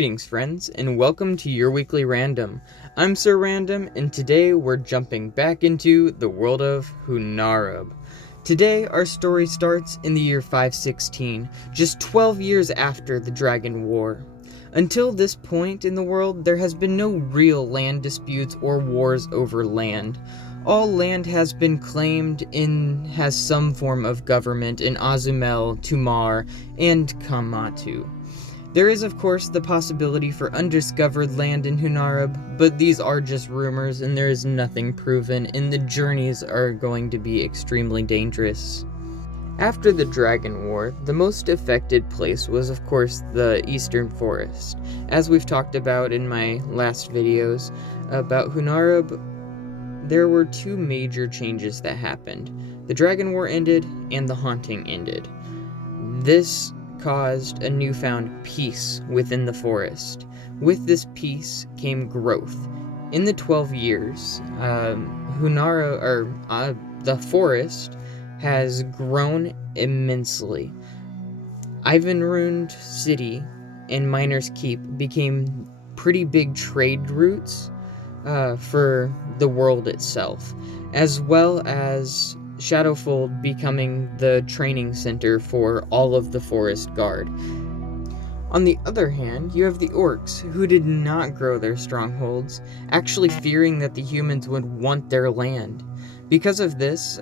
Greetings, friends, and welcome to your weekly random. I'm Sir Random, and today we're jumping back into the world of Hunarub. Today, our story starts in the year 516, just 12 years after the Dragon War. Until this point in the world, there has been no real land disputes or wars over land. All land has been claimed and has some form of government in Azumel, Tumar, and Kamatu. There is, of course, the possibility for undiscovered land in Hunarub, but these are just rumors and there is nothing proven, and the journeys are going to be extremely dangerous. After the Dragon War, the most affected place was, of course, the Eastern Forest. As we've talked about in my last videos about Hunarub, there were two major changes that happened. The Dragon War ended, and the Haunting ended. This caused a newfound peace within the forest. With this peace came growth. In the 12 years, the forest has grown immensely. Ivanrund City and Miner's Keep became pretty big trade routes for the world itself, as well as Shadowfold becoming the training center for all of the Forest Guard. On the other hand, you have the orcs, who did not grow their strongholds, actually fearing that the humans would want their land. Because of this,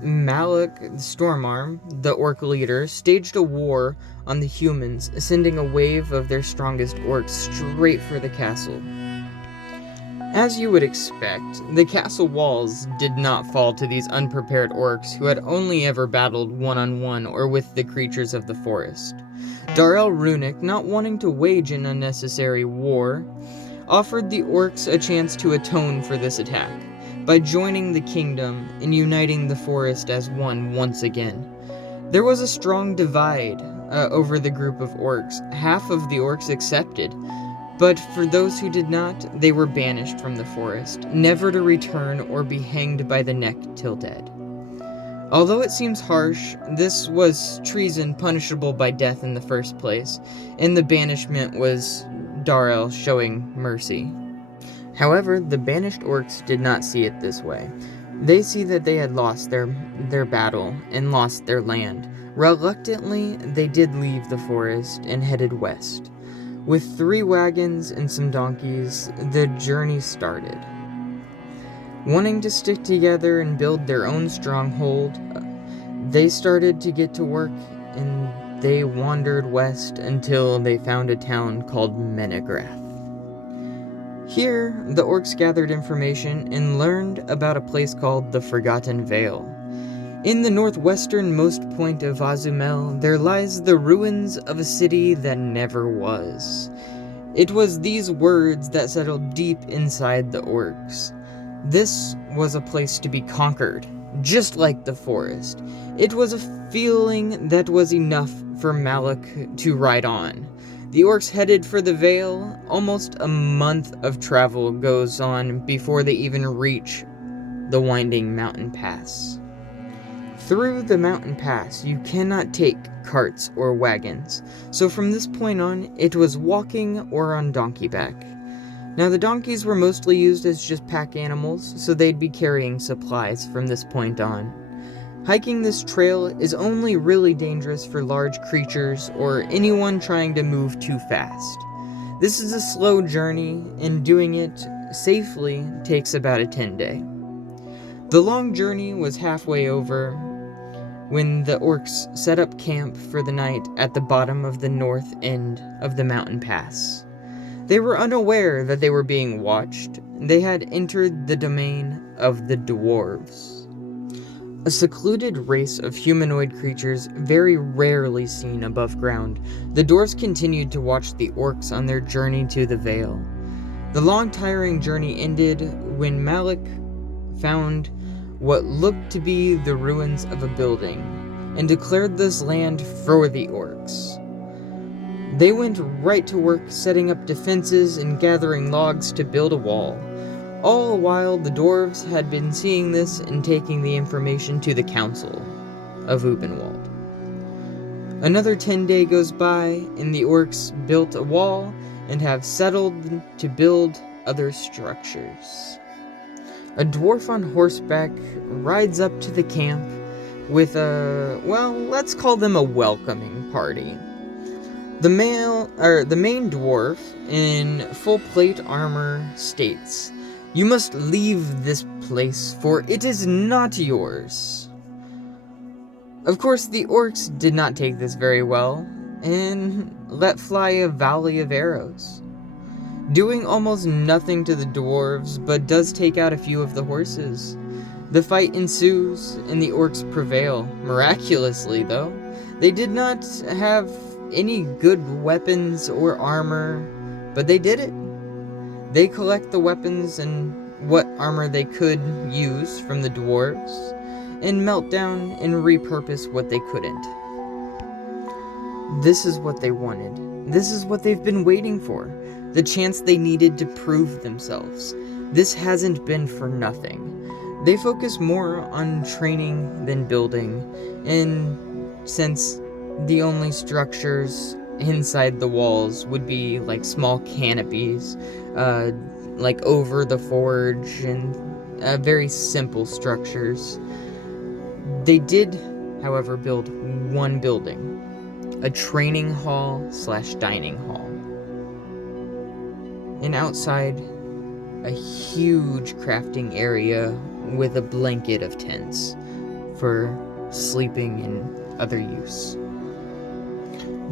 Malik Stormarm, the orc leader, staged a war on the humans, sending a wave of their strongest orcs straight for the castle. As you would expect, the castle walls did not fall to these unprepared orcs who had only ever battled one-on-one or with the creatures of the forest. Darel Runic, not wanting to wage an unnecessary war, offered the orcs a chance to atone for this attack by joining the kingdom and uniting the forest as one once again. There was a strong divide over the group of orcs. Half of the orcs accepted, but for those who did not, they were banished from the forest, never to return or be hanged by the neck till dead. Although it seems harsh, this was treason punishable by death in the first place, and the banishment was Darel showing mercy. However, the banished orcs did not see it this way. They see that they had lost their battle and lost their land. Reluctantly, they did leave the forest and headed west. With 3 wagons and some donkeys, the journey started. Wanting to stick together and build their own stronghold, they started to get to work, and they wandered west until they found a town called Menegrath. Here, the orcs gathered information and learned about a place called the Forgotten Vale. In the northwesternmost point of Azumel, there lies the ruins of a city that never was. It was these words that settled deep inside the orcs. This was a place to be conquered, just like the forest. It was a feeling that was enough for Malik to ride on. The orcs headed for the Vale. Almost a month of travel goes on before they even reach the winding mountain pass. Through the mountain pass, you cannot take carts or wagons, so from this point on, it was walking or on donkey back. Now, the donkeys were mostly used as just pack animals, so they'd be carrying supplies from this point on. Hiking this trail is only really dangerous for large creatures or anyone trying to move too fast. This is a slow journey, and doing it safely takes about a 10-day. The long journey was halfway over when the orcs set up camp for the night at the bottom of the north end of the mountain pass. They were unaware that they were being watched. They had entered the domain of the dwarves, a secluded race of humanoid creatures very rarely seen above ground. The dwarves continued to watch the orcs on their journey to the Vale. The long, tiring journey ended when Malik found what looked to be the ruins of a building, and declared this land for the orcs. They went right to work setting up defenses and gathering logs to build a wall. All the while, the dwarves had been seeing this and taking the information to the council of Ubenwald. Another 10-day goes by, and the orcs built a wall and have settled to build other structures. A dwarf on horseback rides up to the camp with let's call them a welcoming party. The main dwarf, in full plate armor, states, "You must leave this place, for it is not yours." Of course, the orcs did not take this very well, and let fly a volley of arrows, doing almost nothing to the dwarves, but does take out a few of the horses. The fight ensues, and the orcs prevail, miraculously though. They did not have any good weapons or armor, but they did it. They collect the weapons and what armor they could use from the dwarves, and melt down and repurpose what they couldn't. This is what they wanted. This is what they've been waiting for. The chance they needed to prove themselves. This hasn't been for nothing. They focus more on training than building, and since the only structures inside the walls would be like small canopies, like over the forge, and very simple structures. They did, however, build one building, a training hall / dining hall. And outside, a huge crafting area with a blanket of tents for sleeping and other use.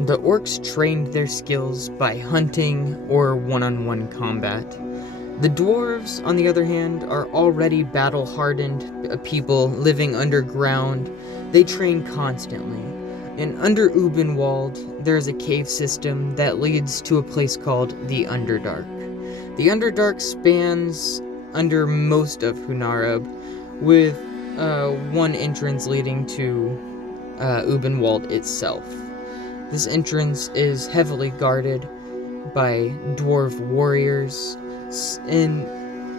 The orcs trained their skills by hunting or one-on-one combat. The dwarves, on the other hand, are already battle-hardened people living underground. They train constantly. And under Ubenwald, there is a cave system that leads to a place called the Underdark. The Underdark spans under most of Hunarab, with one entrance leading to Ubenwald itself. This entrance is heavily guarded by dwarf warriors, and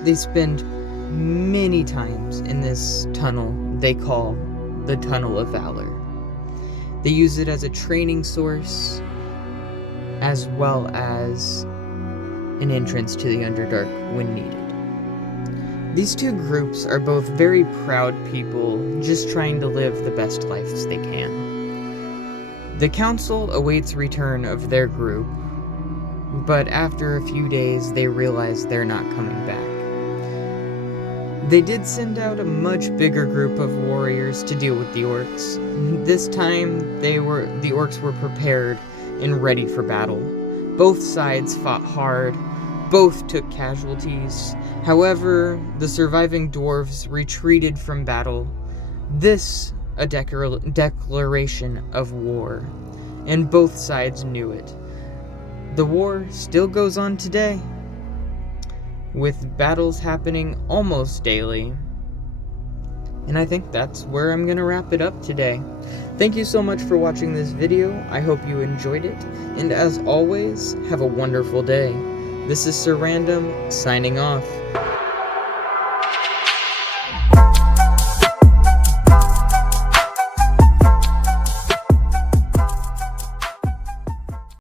they spend many times in this tunnel they call the Tunnel of Valor. They use it as a training source, as well as an entrance to the Underdark when needed. These two groups are both very proud people, just trying to live the best lives they can. The council awaits return of their group, but after a few days they realize they're not coming back. They did send out a much bigger group of warriors to deal with the orcs. This time the orcs were prepared and ready for battle. Both sides fought hard, both took casualties. However, the surviving dwarves retreated from battle. This a declaration of war, and both sides knew it. The war still goes on today, with battles happening almost daily. And I think that's where I'm gonna wrap it up today. Thank you so much for watching this video. I hope you enjoyed it, and as always, have a wonderful day. This is Sir Random, signing off.